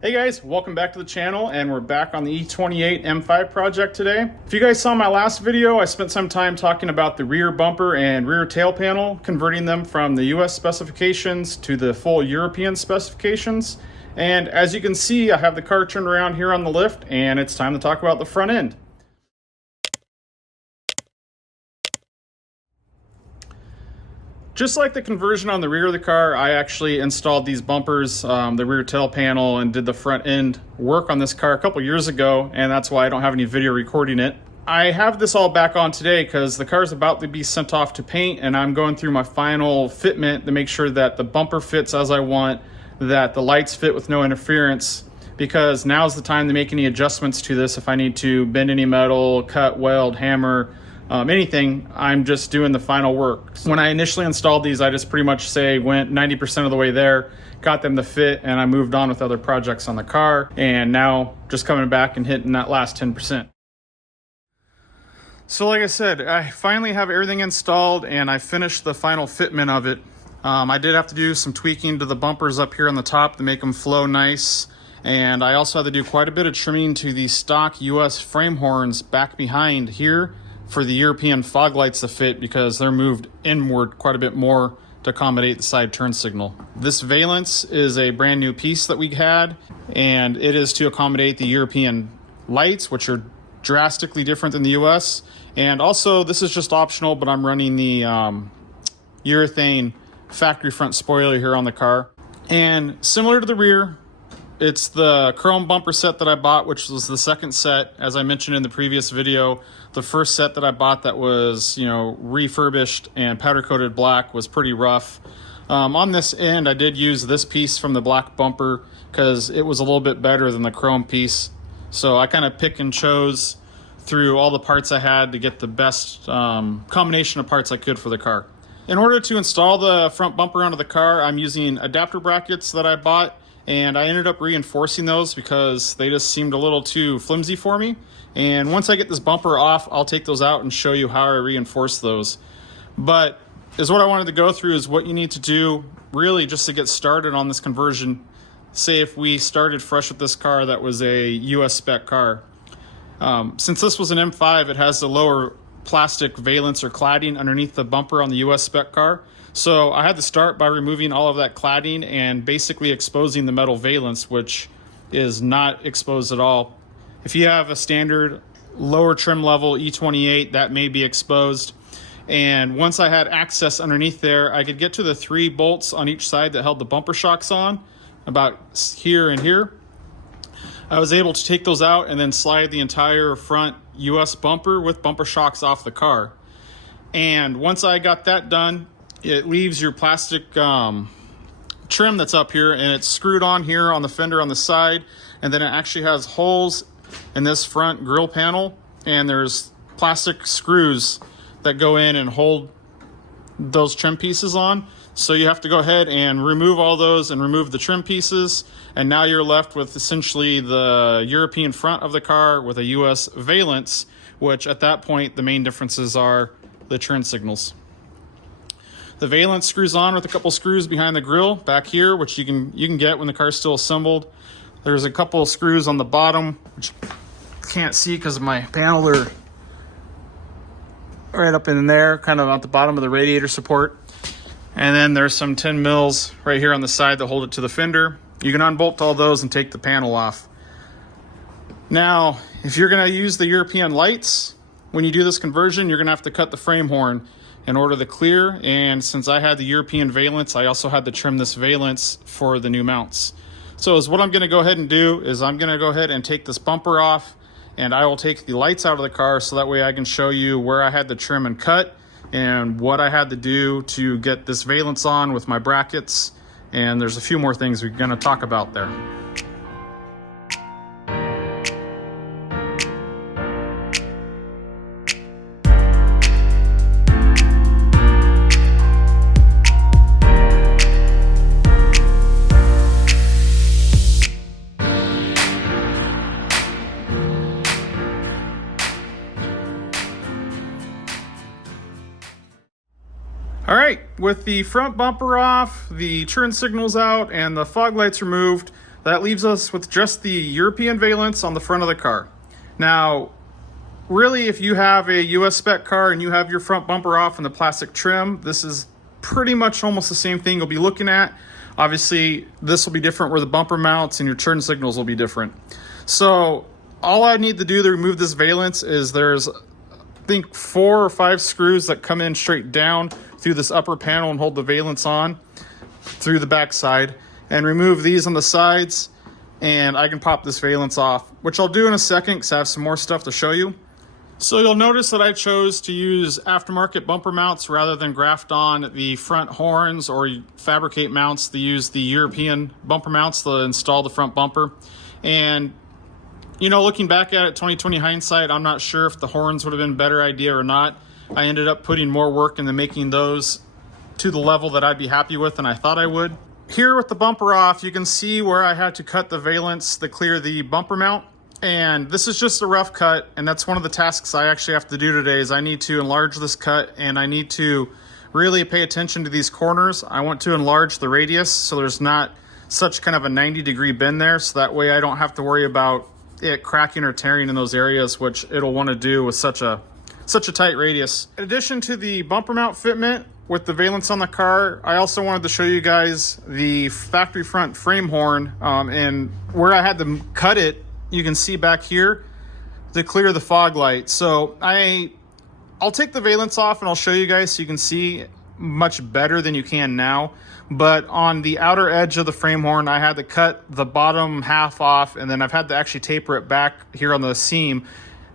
Hey guys, welcome back to the channel, and we're back on the E28 M5 project today. If you guys saw my last video, I spent some time talking about the rear bumper and rear tail panel, converting them from the US specifications to the full European specifications. And as you can see, I have the car turned around here on the lift, and it's time to talk about the front end. Just like the conversion on the rear of the car, I actually installed these bumpers, the rear tail panel, and did the front end work on this car a couple years ago, and that's why I don't have any video recording it. I have this all back on today because the car is about to be sent off to paint, and I'm going through my final fitment to make sure that the bumper fits as I want, that the lights fit with no interference, because now's the time to make any adjustments to this. If I need to bend any metal, cut, weld, hammer, anything, I'm just doing the final work. When I initially installed these, I just pretty much went 90% of the way there, got them to fit, and I moved on with other projects on the car, and now just coming back and hitting that last 10%. So like I said, I finally have everything installed, and I finished the final fitment of it. I did have to do some tweaking to the bumpers up here on the top to make them flow nice, and I also had to do quite a bit of trimming to the stock US frame horns back behind here for the European fog lights to fit, because they're moved inward quite a bit more to accommodate the side turn signal. This valance is a brand new piece that we had, and it is to accommodate the European lights, which are drastically different than the US. And also, this is just optional, but I'm running the urethane factory front spoiler here on the car. And similar to the rear, it's the chrome bumper set that I bought, which was the second set. As I mentioned in the previous video, the first set that I bought that was, refurbished and powder coated black was pretty rough. On this end, I did use this piece from the black bumper because it was a little bit better than the chrome piece. So I kind of pick and chose through all the parts I had to get the best combination of parts I could for the car. In order to install the front bumper onto the car, I'm using adapter brackets that I bought, and I ended up reinforcing those because they just seemed a little too flimsy for me. And once I get this bumper off, I'll take those out and show you how I reinforce those. But what I wanted to go through is what you need to do really just to get started on this conversion. Say if we started fresh with this car that was a US spec car. Since this was an M5, it has the lower plastic valance or cladding underneath the bumper on the US spec car. So I had to start by removing all of that cladding and basically exposing the metal valance, which is not exposed at all. If you have a standard lower trim level E28, that may be exposed. And once I had access underneath there, I could get to the 3 bolts on each side that held the bumper shocks on, about here and here. I was able to take those out and then slide the entire front US bumper with bumper shocks off the car. And once I got that done, it leaves your plastic trim that's up here, and it's screwed on here on the fender on the side, and then it actually has holes in this front grille panel, and there's plastic screws that go in and hold those trim pieces on. So you have to go ahead and remove all those and remove the trim pieces, and now you're left with essentially the European front of the car with a US valance, which at that point the main differences are the turn signals. The valance screws on with a couple screws behind the grille back here, which you can get when the car's still assembled. There's a couple of screws on the bottom, which you can't see because of my panel. They're right up in there, kind of at the bottom of the radiator support. And then there's some 10 mils right here on the side that hold it to the fender. You can unbolt all those and take the panel off. Now, if you're going to use the European lights, when you do this conversion, you're going to have to cut the frame horn in order to clear. And since I had the European valance, I also had to trim this valance for the new mounts. So what I'm going to go ahead and do is I'm going to go ahead and take this bumper off, and I will take the lights out of the car so that way I can show you where I had to trim and cut and what I had to do to get this valance on with my brackets. And there's a few more things we're going to talk about there. All right, with the front bumper off, the turn signals out, and the fog lights removed, that leaves us with just the European valence on the front of the car. Now, really, if you have a US spec car and you have your front bumper off and the plastic trim, this is pretty much almost the same thing you'll be looking at. Obviously, this will be different where the bumper mounts and your turn signals will be different. So all I need to do to remove this valence is there's, I think, 4 or 5 screws that come in straight down through this upper panel and hold the valence on through the back side, and remove these on the sides, and I can pop this valence off, which I'll do in a second because I have some more stuff to show you. So you'll notice that I chose to use aftermarket bumper mounts rather than graft on the front horns or fabricate mounts to use the European bumper mounts to install the front bumper. And you know, looking back at it, 2020 hindsight, I'm not sure if the horns would have been a better idea or not. I ended up putting more work into making those to the level that I'd be happy with than I thought I would. Here with the bumper off, you can see where I had to cut the valence to clear the bumper mount. And this is just a rough cut, and that's one of the tasks I actually have to do today is I need to enlarge this cut, and I need to really pay attention to these corners. I want to enlarge the radius so there's not such kind of a 90-degree bend there, so that way I don't have to worry about it cracking or tearing in those areas, which it'll want to do with such a tight radius. In addition to the bumper mount fitment with the valence on the car, I also wanted to show you guys the factory front frame horn, and where I had to cut it, you can see back here to clear the fog light. So I'll take the valence off and I'll show you guys so you can see much better than you can now. But on the outer edge of the frame horn, I had to cut the bottom half off, and then I've had to actually taper it back here on the seam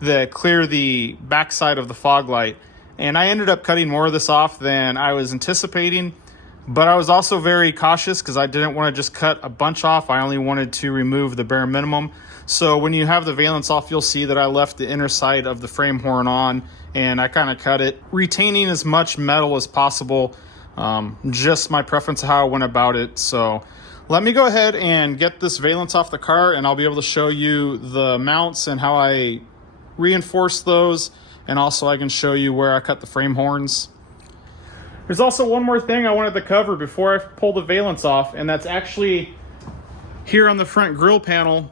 to clear the back side of the fog light. And I ended up cutting more of this off than I was anticipating, but I was also very cautious because I didn't want to just cut a bunch off. I only wanted to remove the bare minimum. So when you have the valence off, you'll see that I left the inner side of the frame horn on, and I kind of cut it, retaining as much metal as possible. Just my preference of how I went about it. So let me go ahead and get this valence off the car, and I'll be able to show you the mounts and how I reinforce those, and also I can show you where I cut the frame horns. There's also one more thing I wanted to cover before I pull the valence off, and that's actually here on the front grille panel.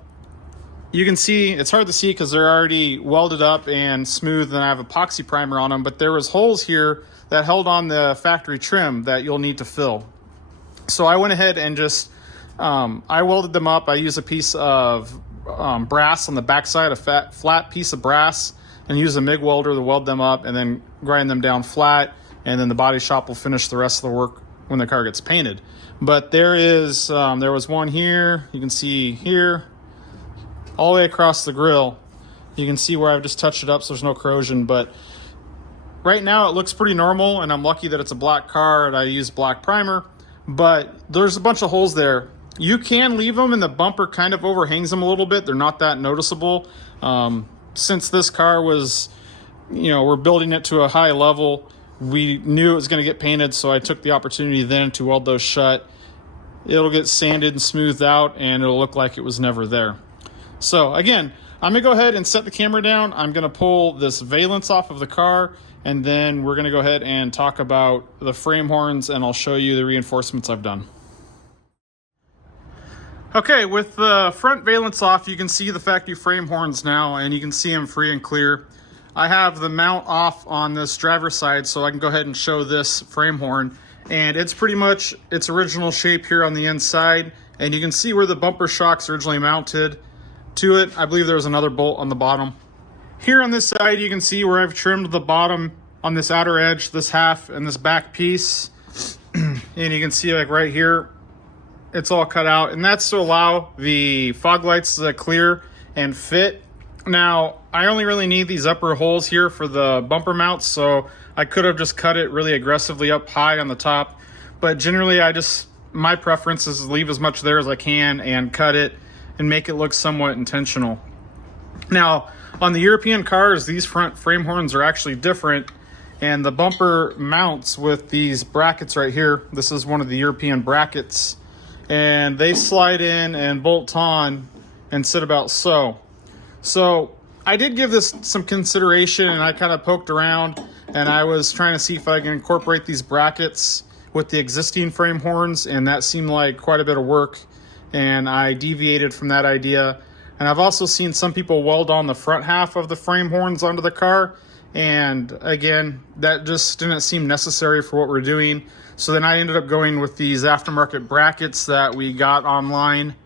You can see, it's hard to see because they're already welded up and smooth and I have epoxy primer on them, but there was holes here that held on the factory trim that you'll need to fill. So I went ahead and just, I welded them up. I used a piece of brass on the backside, a flat piece of brass, and use a MIG welder to weld them up and then grind them down flat, and then the body shop will finish the rest of the work when the car gets painted. But there was one here, you can see here, all the way across the grill. You can see where I've just touched it up so there's no corrosion, but right now it looks pretty normal, and I'm lucky that it's a black car and I use black primer, but there's a bunch of holes there. You can leave them and the bumper kind of overhangs them a little bit. They're not that noticeable. Since this car was, you know, we're building it to a high level, we knew it was going to get painted, so I took the opportunity then to weld those shut. It'll get sanded and smoothed out, and it'll look like it was never there. So again, I'm gonna go ahead and set the camera down. I'm gonna pull this valence off of the car, and then we're gonna go ahead and talk about the frame horns, and I'll show you the reinforcements I've done. Okay, with the front valence off, you can see the factory frame horns now, and you can see them free and clear. I have the mount off on this driver's side, so I can go ahead and show this frame horn, and it's pretty much its original shape here on the inside, and you can see where the bumper shocks originally mounted to it. I believe there was another bolt on the bottom. Here on this side, you can see where I've trimmed the bottom on this outer edge, this half and this back piece. And you can see like right here, it's all cut out, and that's to allow the fog lights to clear and fit. Now, I only really need these upper holes here for the bumper mounts, so I could have just cut it really aggressively up high on the top, but generally my preference is to leave as much there as I can and cut it and make it look somewhat intentional. Now, on the European cars, these front frame horns are actually different, and the bumper mounts with these brackets right here. This is one of the European brackets, and they slide in and bolt on and sit about so. So I did give this some consideration, and I kind of poked around, and I was trying to see if I can incorporate these brackets with the existing frame horns, and that seemed like quite a bit of work. and I deviated from that idea. And I've also seen some people weld on the front half of the frame horns onto the car, and again, that just didn't seem necessary for what we're doing. So then I ended up going with these aftermarket brackets that we got online.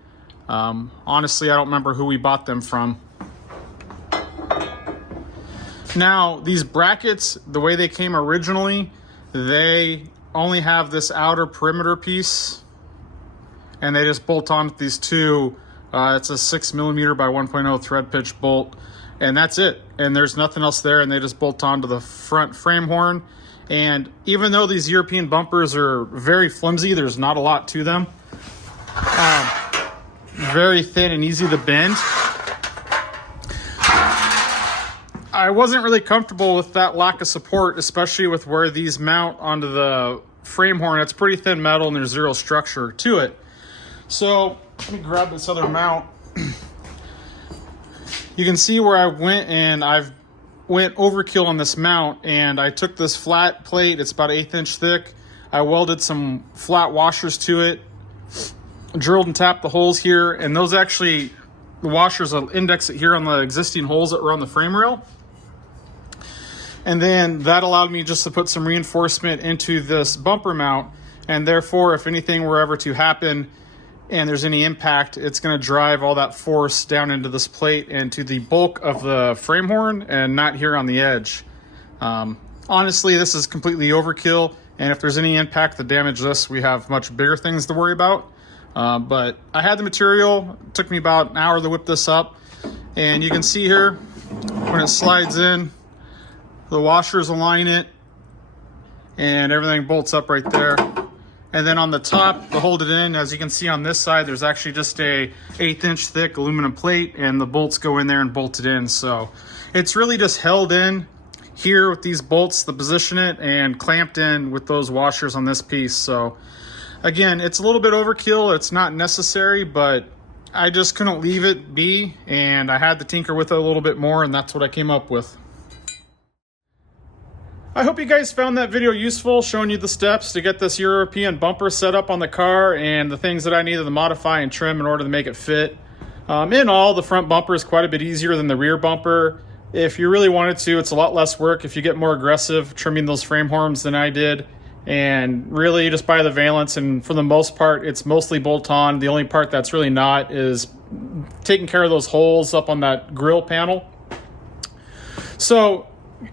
Honestly, I don't remember who we bought them from. Now, these brackets, the way they came originally, they only have this outer perimeter piece, and they just bolt on with these two. It's a 6mm by 1.0 thread pitch bolt, and that's it. And there's nothing else there, and they just bolt onto the front frame horn. And even though these European bumpers are very flimsy, there's not a lot to them. Very thin and easy to bend. I wasn't really comfortable with that lack of support, especially with where these mount onto the frame horn. It's pretty thin metal and there's zero structure to it. So let me grab this other mount. You can see where I went, and I've went overkill on this mount, and I took this flat plate, it's about 1/8 inch thick. I welded some flat washers to it, drilled and tapped the holes here, and those actually, the washers will index it here on the existing holes that were on the frame rail. And then that allowed me just to put some reinforcement into this bumper mount, and therefore if anything were ever to happen and there's any impact, it's going to drive all that force down into this plate and to the bulk of the frame horn and not here on the edge. Honestly, this is completely overkill, and if there's any impact to damage this, we have much bigger things to worry about. But I had the material. It took me about an hour to whip this up, and you can see here when it slides in, the washers align it and everything bolts up right there. And then on the top to hold it in, as you can see on this side, there's actually just a 1/8 inch thick aluminum plate, and the bolts go in there and bolt it in. So it's really just held in here with these bolts to position it, and clamped in with those washers on this piece. So again, it's a little bit overkill. It's not necessary, but I just couldn't leave it be, and I had to tinker with it a little bit more, and that's what I came up with. I hope you guys found that video useful, showing you the steps to get this European bumper set up on the car and the things that I needed to modify and trim in order to make it fit. In all, the front bumper is quite a bit easier than the rear bumper. If you really wanted to, it's a lot less work if you get more aggressive trimming those frame horns than I did. And really just buy the valance, and for the most part, it's mostly bolt on. The only part that's really not is taking care of those holes up on that grill panel. So,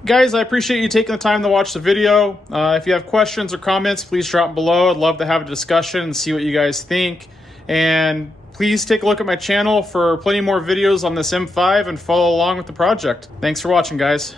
guys, I appreciate you taking the time to watch the video. If you have questions or comments, please drop them below. I'd love to have a discussion and see what you guys think. And please take a look at my channel for plenty more videos on this M5 and follow along with the project. Thanks for watching, guys.